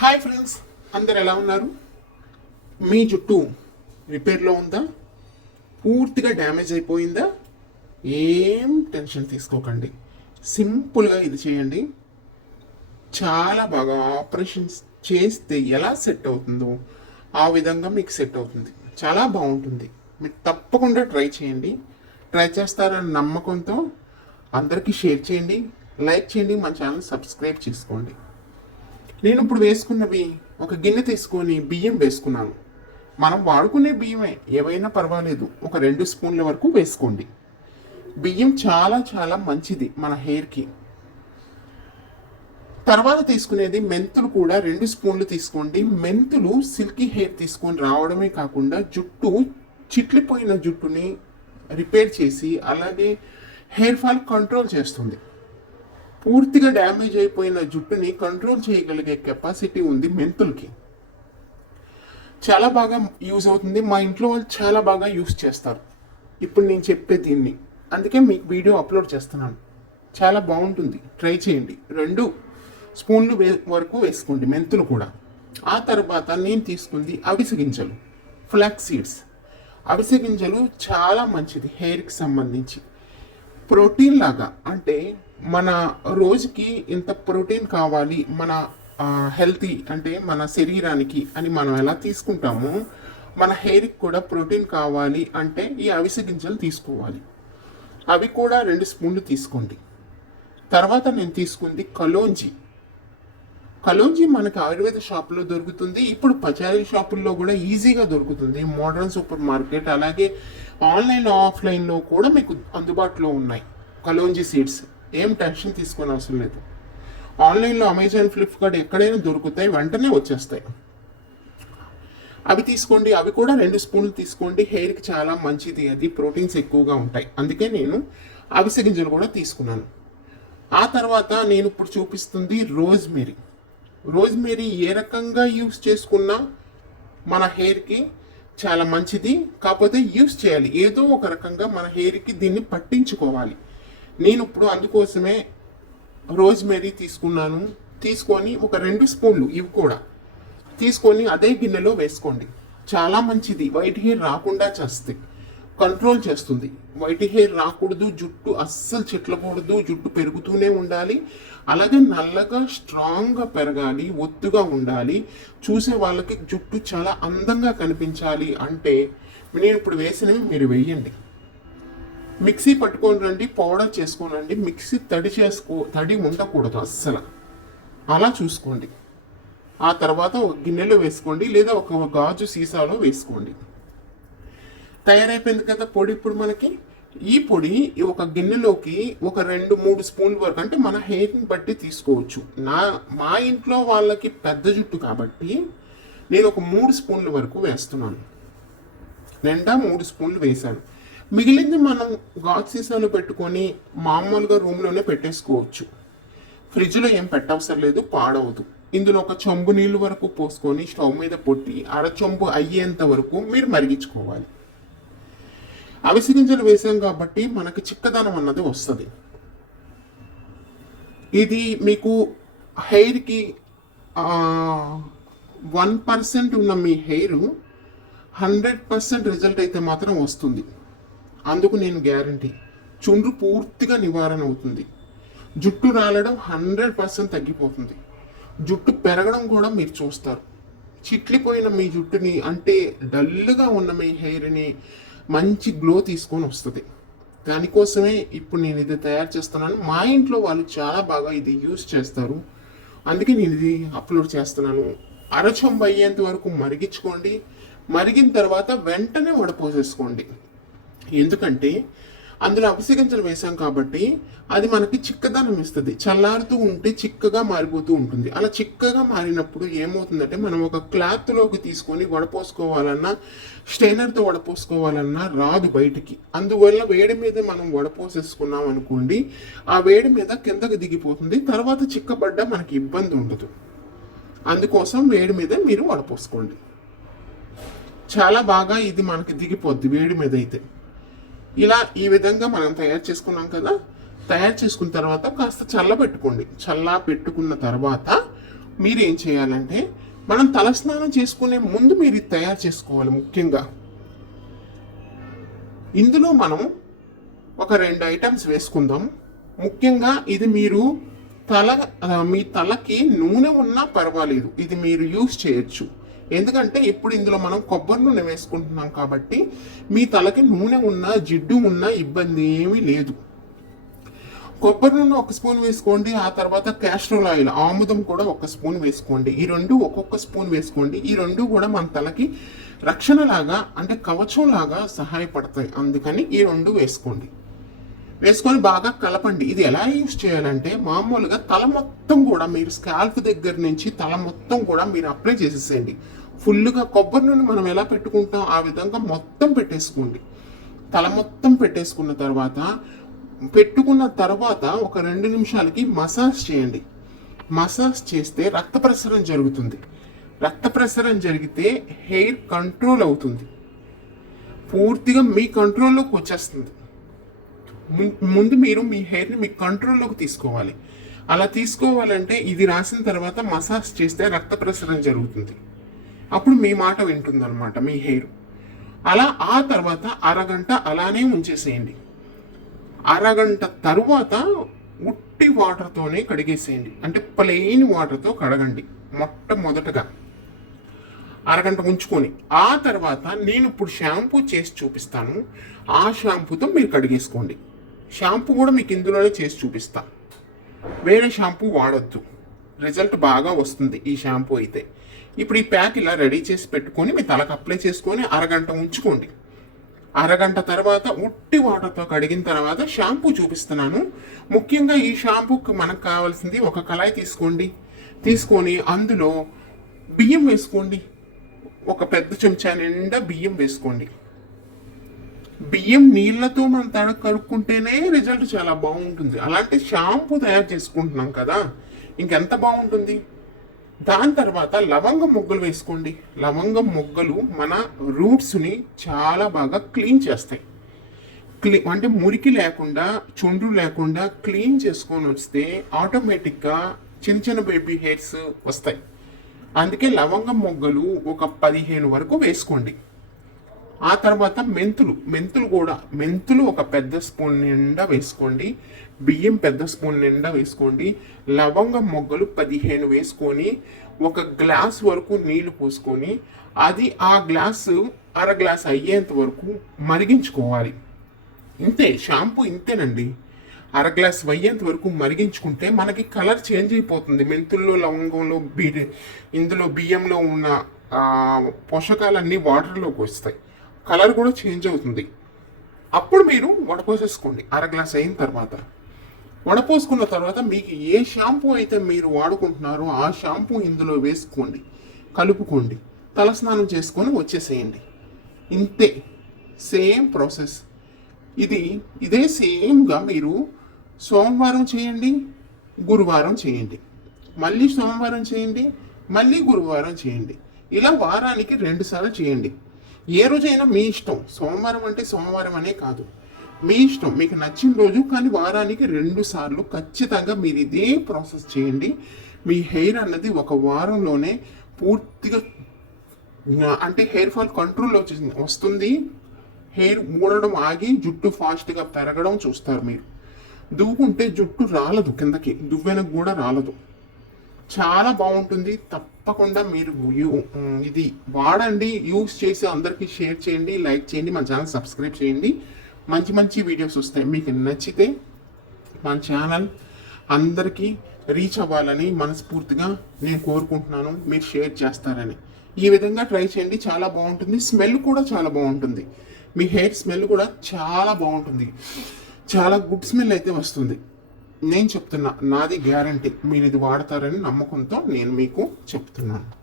Hi friends అందరు ఎలా ఉన్నారు? మీ జుట్టు రిపేర్లో ఉందా? పూర్తిగా డ్యామేజ్ అయిపోయిందా? ఏం టెన్షన్ తీసుకోకండి. సింపుల్గా ఇది చేయండి. చాలా బాగా ఆపరేషన్స్ చేస్తే ఎలా సెట్ అవుతుందో ఆ విధంగా మీకు సెట్ అవుతుంది. చాలా బాగుంటుంది. మీరు తప్పకుండా ట్రై చేయండి. ట్రై చేస్తారన్న నమ్మకంతో అందరికీ షేర్ చేయండి. లైక్ చేయండి. మా ఛానల్ సబ్స్క్రైబ్ చేసుకోండి. నేను ఇప్పుడు వేసుకున్నవి ఒక గిన్నె తీసుకొని బియ్యం వేసుకున్నాను. మనం వాడుకునే బియ్యమే. ఏవైనా పర్వాలేదు. ఒక రెండు స్పూన్ల వరకు వేసుకోండి. బియ్యం చాలా చాలా మంచిది మన హెయిర్కి. తర్వాత తీసుకునేది మెంతులు కూడా రెండు స్పూన్లు తీసుకోండి. మెంతులు సిల్కీ హెయిర్ తీసుకొని రావడమే కాకుండా జుట్టు చిట్లిపోయిన జుట్టుని రిపేర్ చేసి అలాగే హెయిర్ ఫాల్ కంట్రోల్ చేస్తుంది. పూర్తిగా డ్యామేజ్ అయిపోయిన జుట్టుని కంట్రోల్ చేయగలిగే కెపాసిటీ ఉంది మెంతులకి. చాలా బాగా యూజ్ అవుతుంది. మా ఇంట్లో వాళ్ళు చాలా బాగా యూజ్ చేస్తారు. ఇప్పుడు నేను చెప్పే దీన్ని. అందుకే మీకు వీడియో అప్లోడ్ చేస్తున్నాను. చాలా బాగుంటుంది. ట్రై చేయండి. రెండు స్పూన్లు వే వరకు వేసుకోండి మెంతులు కూడా. ఆ తర్వాత నేను తీసుకుంది అవిసె గింజలు. Flax seeds. అవిసె గింజలు చాలా మంచిది హెయిర్కి సంబంధించి. ప్రోటీన్ లాగా అంటే మన రోజుకి ఇంత ప్రోటీన్ కావాలి మన హెల్తీ అంటే మన శరీరానికి అని మనం ఎలా తీసుకుంటామో మన హెయిర్కి కూడా ప్రోటీన్ కావాలి అంటే ఈ అవిసె గింజలు తీసుకోవాలి. అవి కూడా రెండు స్పూన్లు తీసుకోండి. తర్వాత నేను తీసుకుంది కలోంజీ. కలోంజీ మనకు ఆయుర్వేద షాపులో దొరుకుతుంది. ఇప్పుడు పచారీ షాపుల్లో కూడా ఈజీగా దొరుకుతుంది. మోడర్న్ సూపర్ మార్కెట్ అలాగే ఆన్లైన్ ఆఫ్లైన్లో కూడా మీకు అందుబాటులో ఉన్నాయి కలోంజీ సీడ్స్. ఏం టెన్షన్ తీసుకొని అవసరం లేదు. ఆన్లైన్లో అమెజాన్ ఫ్లిప్కార్ట్ ఎక్కడైనా దొరుకుతాయి వెంటనే వచ్చేస్తాయి. అవి తీసుకోండి అవి కూడా రెండు స్పూన్లు తీసుకోండి. హెయిర్కి చాలా మంచిది అది ప్రోటీన్స్ ఎక్కువగా ఉంటాయి. అందుకే నేను అవిసె గింజలు కూడా తీసుకున్నాను. ఆ తర్వాత నేను ఇప్పుడు చూపిస్తుంది రోజ్మెరీ. రోజ్మెరీ ఏ రకంగా యూస్ చేసుకున్నా మన హెయిర్కి చాలా మంచిది. కాకపోతే యూస్ చేయాలి. ఏదో ఒక రకంగా మన హెయిర్కి దీన్ని పట్టించుకోవాలి. నేను ఇప్పుడు అందుకోసమే రోజ్మెరీ తీసుకున్నాను. తీసుకొని ఒక రెండు స్పూన్లు ఇవి కూడా తీసుకొని అదే గిన్నెలో వేసుకోండి. చాలా మంచిది. వైట్ హెయిర్ రాకుండా చేస్తాయి కంట్రోల్ చేస్తుంది. వైట్ హెయిర్ రాకూడదు జుట్టు అస్సలు చెట్లకూడదు జుట్టు పెరుగుతూనే ఉండాలి. అలాగే నల్లగా స్ట్రాంగ్గా పెరగాలి ఒత్తుగా ఉండాలి. చూసే వాళ్ళకి జుట్టు చాలా అందంగా కనిపించాలి అంటే నేను ఇప్పుడు వేసినవి మీరు వేయండి. మిక్సీ పట్టుకొని రండి పౌడర్ చేసుకొని రండి మిక్సీ తడి చేసుకో తడి ఉండకూడదు అస్సలు. అలా చూసుకోండి. ఆ తర్వాత ఒక గిన్నెలో వేసుకోండి లేదా ఒక గాజు సీసాలో వేసుకోండి. తయారైపోయింది కదా పొడి ఇప్పుడు మనకి? ఈ పొడి ఒక గిన్నెలోకి ఒక రెండు మూడు స్పూన్ల వరకు అంటే మన హెయిర్ని బట్టి తీసుకోవచ్చు. నా మా ఇంట్లో వాళ్ళకి పెద్ద జుట్టు కాబట్టి నేను ఒక మూడు స్పూన్ల వరకు వేస్తున్నాను. రెండా మూడు స్పూన్లు వేశాను. మిగిలింది మనం గాజు సీసాలో పెట్టుకొని మామూలుగా రూమ్లోనే పెట్టేసుకోవచ్చు. ఫ్రిడ్జ్లో ఏం పెట్టవసరం లేదు పాడవదు. ఇందులో ఒక చెంబు నీళ్ళు వరకు పోసుకొని స్టవ్ మీద పొట్టి అర చెంబు అయ్యేంత వరకు మీరు మరిగించుకోవాలి. అవిసి గింజలు వేసాం కాబట్టి మనకి చిక్కదనం అన్నది వస్తుంది. ఇది మీకు హెయిర్కి వన్ పర్సెంట్ ఉన్న మీ హెయిర్ హండ్రెడ్ పర్సెంట్ రిజల్ట్ అయితే మాత్రం వస్తుంది. అందుకు నేను గ్యారంటీ. చుండ్రు పూర్తిగా నివారణ అవుతుంది. జుట్టు రాలడం హండ్రెడ్ పర్సెంట్ తగ్గిపోతుంది. జుట్టు పెరగడం కూడా మీరు చూస్తారు. చిట్లిపోయిన మీ జుట్టుని అంటే డల్గా ఉన్న మీ హెయిర్ని మంచి గ్లో తీసుకొని వస్తుంది. దానికోసమే ఇప్పుడు నేను ఇది తయారు చేస్తున్నాను. మా ఇంట్లో వాళ్ళు చాలా బాగా ఇది యూస్ చేస్తారు. అందుకే నేను ఇది అప్లోడ్ చేస్తున్నాను. అరచొంబ అయ్యేంత వరకు మరిగించుకోండి. మరిగిన తర్వాత వెంటనే వడపోసేసుకోండి ఎందుకంటే అందులో అవిసె గింజలు వేసాం కాబట్టి అది మనకి చిక్కదనం ఇస్తుంది చల్లారుతూ ఉంటే చిక్కగా మారిపోతూ ఉంటుంది. అలా చిక్కగా మారినప్పుడు ఏమవుతుందంటే మనం ఒక క్లాత్లోకి తీసుకొని వడపోసుకోవాలన్నా స్టైనర్తో వడపోసుకోవాలన్నా రాదు బయటికి. అందువల్ల వేడి మీద మనం వడపోసేసుకున్నాం అనుకోండి ఆ వేడి మీద కిందకి దిగిపోతుంది. తర్వాత చిక్కబడ్డ మనకి ఇబ్బంది ఉండదు. అందుకోసం వేడి మీద మీరు వడపోసుకోండి. చాలా బాగా ఇది మనకి దిగిపోద్ది వేడి మీద అయితే. ఇలా ఈ విధంగా మనం తయారు చేసుకున్నాం కదా తయారు చేసుకున్న తర్వాత కాస్త చల్ల పెట్టుకోండి. చల్ల పెట్టుకున్న తర్వాత మీరు ఏం చేయాలంటే మనం తలస్నానం చేసుకునే ముందు మీరు ఇది తయారు చేసుకోవాలి ముఖ్యంగా. ఇందులో మనం ఒక రెండు ఐటమ్స్ వేసుకుందాం. ముఖ్యంగా ఇది మీరు తల మీ తలకి నూనె ఉన్నా పర్వాలేదు. ఇది మీరు యూస్ చేయొచ్చు. ఎందుకంటే ఇప్పుడు ఇందులో మనం కొబ్బరి నూనె వేసుకుంటున్నాం కాబట్టి మీ తలకి నూనె ఉన్నా జిడ్డు ఉన్నా ఇబ్బంది ఏమీ లేదు. కొబ్బరి నూనె ఒక స్పూన్ వేసుకోండి ఆ తర్వాత క్యాస్ట్రోల్ ఆయిల్ ఆముదం కూడా ఒక స్పూన్ వేసుకోండి. ఈ రెండు ఒక్కొక్క స్పూన్ వేసుకోండి. ఈ రెండు కూడా మన తలకి రక్షణ లాగా అంటే కవచంలాగా సహాయపడతాయి. అందుకని ఈ రెండు వేసుకోండి. వేసుకొని బాగా కలపండి. ఇది ఎలా యూస్ చేయాలంటే మామూలుగా తల మొత్తం కూడా మీరు స్కాల్ప్ దగ్గర నుంచి తల మొత్తం కూడా మీరు అప్లై చేసేసేయండి. ఫుల్గా కొబ్బరి నూనె మనం ఎలా పెట్టుకుంటాం? ఆ విధంగా మొత్తం పెట్టేసుకోండి. తల మొత్తం పెట్టేసుకున్న తర్వాత పెట్టుకున్న తర్వాత ఒక రెండు నిమిషాలకి మసాజ్ చేయండి. మసాజ్ చేస్తే రక్త ప్రసరణ జరుగుతుంది. రక్త ప్రసరణ జరిగితే హెయిర్ కంట్రోల్ అవుతుంది. పూర్తిగా మీ కంట్రోల్లోకి వచ్చేస్తుంది. ముందు మీరు మీ హెయిర్ని మీ కంట్రోల్లోకి తీసుకోవాలి. అలా తీసుకోవాలంటే ఇది రాసిన తర్వాత మసాజ్ చేస్తే రక్త ప్రసరణ జరుగుతుంది. అప్పుడు మీ మాట వింటుందన్నమాట మీ హెయిర్ అలా ఆ తర్వాత అరగంట అలానే ఉంచేసేయండి. అరగంట తరువాత ఉట్టి వాటర్తోనే కడిగేసేయండి. అంటే ప్లెయిన్ వాటర్తో కడగండి మొట్టమొదటగా. అరగంట ఉంచుకొని ఆ తర్వాత నేను ఇప్పుడు షాంపూ చేసి చూపిస్తాను. ఆ షాంపూతో మీరు కడిగేసుకోండి. షాంపూ కూడా మీకు ఇందులోనే చేసి చూపిస్తా. వేరే షాంపూ వాడొద్దు. రిజల్ట్ బాగా వస్తుంది ఈ షాంపూ అయితే. ఇప్పుడు ఈ ప్యాక్ ఇలా రెడీ చేసి పెట్టుకొని మీ తలకు అప్లై చేసుకొని అరగంట ఉంచుకోండి. అరగంట తర్వాత ఉట్టి వాటర్తో కడిగిన తర్వాత షాంపూ చూపిస్తున్నాను. ముఖ్యంగా ఈ షాంపూకి మనకు కావాల్సింది ఒక కళాయి తీసుకోండి. తీసుకొని అందులో బియ్యం వేసుకోండి. ఒక పెద్ద చెంచా నిండా బియ్యం వేసుకోండి. బియ్యం నీళ్ళతో మనం తడ కడుక్కుంటేనే రిజల్ట్ చాలా బాగుంటుంది. అలాంటి షాంపూ తయారు చేసుకుంటున్నాం కదా ఇంకెంత బాగుంటుంది? దాని తర్వాత లవంగం మొగ్గలు వేసుకోండి. లవంగం మొగ్గలు మన రూట్స్ని చాలా బాగా క్లీన్ చేస్తాయి. క్లీ అంటే మురికి లేకుండా చుండ్రు లేకుండా క్లీన్ చేసుకొని వస్తే ఆటోమేటిక్గా చిన్న చిన్న బేబీ హెయిర్స్ వస్తాయి. అందుకే లవంగం మొగ్గలు ఒక పదిహేను వరకు వేసుకోండి. ఆ తర్వాత మెంతులు. మెంతులు కూడా. మెంతులు ఒక పెద్ద స్పూన్ నిండా వేసుకోండి. బియ్యం పెద్ద స్పూన్ నిండా వేసుకోండి. లవంగం మొగ్గలు పదిహేను వేసుకొని ఒక గ్లాస్ వరకు నీళ్ళు పోసుకొని అది ఆ గ్లాసు అర గ్లాస్ అయ్యేంత వరకు మరిగించుకోవాలి. ఇంతే. షాంపూ ఇంతేనండి. అర గ్లాస్ అయ్యేంత వరకు మరిగించుకుంటే మనకి కలర్ చేంజ్ అయిపోతుంది. మెంతుల్లో లవంగంలో బీ ఇందులో బియ్యంలో ఉన్న పోషకాలన్నీ వాటర్లోకి వస్తాయి. కలర్ కూడా చేంజ్ అవుతుంది. అప్పుడు మీరు వడపోసేసుకోండి. అర గ్లాస్ అయిన తర్వాత. వడపోసుకున్న తర్వాత మీకు ఏ షాంపూ అయితే మీరు వాడుకుంటున్నారో ఆ షాంపూ ఇందులో వేసుకోండి. కలుపుకోండి. తలస్నానం చేసుకొని వచ్చేసేయండి. ఇంతే. Same process. ఇది ఇదే సేమ్గా మీరు సోమవారం చేయండి గురువారం చేయండి. మళ్ళీ సోమవారం చేయండి మళ్ళీ గురువారం చేయండి. ఇలా వారానికి రెండుసార్లు చేయండి. ఏ రోజైనా మీ ఇష్టం. సోమవారం అంటే సోమవారం అనే కాదు. మీ ఇష్టం. మీకు నచ్చిన రోజు కానీ వారానికి రెండు సార్లు ఖచ్చితంగా మీరు ఇదే ప్రాసెస్ చేయండి. మీ హెయిర్ అన్నది ఒక వారంలోనే పూర్తిగా అంటే హెయిర్ ఫాల్ కంట్రోల్లో వచ్చేసింది. వస్తుంది. హెయిర్ మూడడం ఆగి జుట్టు ఫాస్ట్గా పెరగడం చూస్తారు మీరు. దువ్వుకుంటే జుట్టు రాలదు కిందకి. దువ్వెనకు కూడా రాలదు. చాలా బాగుంటుంది. తప్పకుండా మీరు ఇది వాడండి. యూస్ చేసి అందరికీ షేర్ చేయండి. లైక్ చేయండి. మన ఛానల్ సబ్స్క్రైబ్ చేయండి. మంచి మంచి వీడియోస్ వస్తాయి. మీకు నచ్చితే మన ఛానల్ అందరికీ రీచ్ అవ్వాలని మనస్ఫూర్తిగా నేను కోరుకుంటున్నాను. మీరు షేర్ చేస్తారని. ఈ విధంగా ట్రై చేయండి. చాలా బాగుంటుంది. స్మెల్ కూడా చాలా బాగుంటుంది. మీ హెయిర్ స్మెల్ కూడా చాలా బాగుంటుంది. చాలా గుడ్ స్మెల్ అయితే వస్తుంది. నేను చెప్తున్నా నాది గ్యారంటీ మీరు ఇది వాడతారని నమ్మకంతో నేను మీకు చెప్తున్నాను.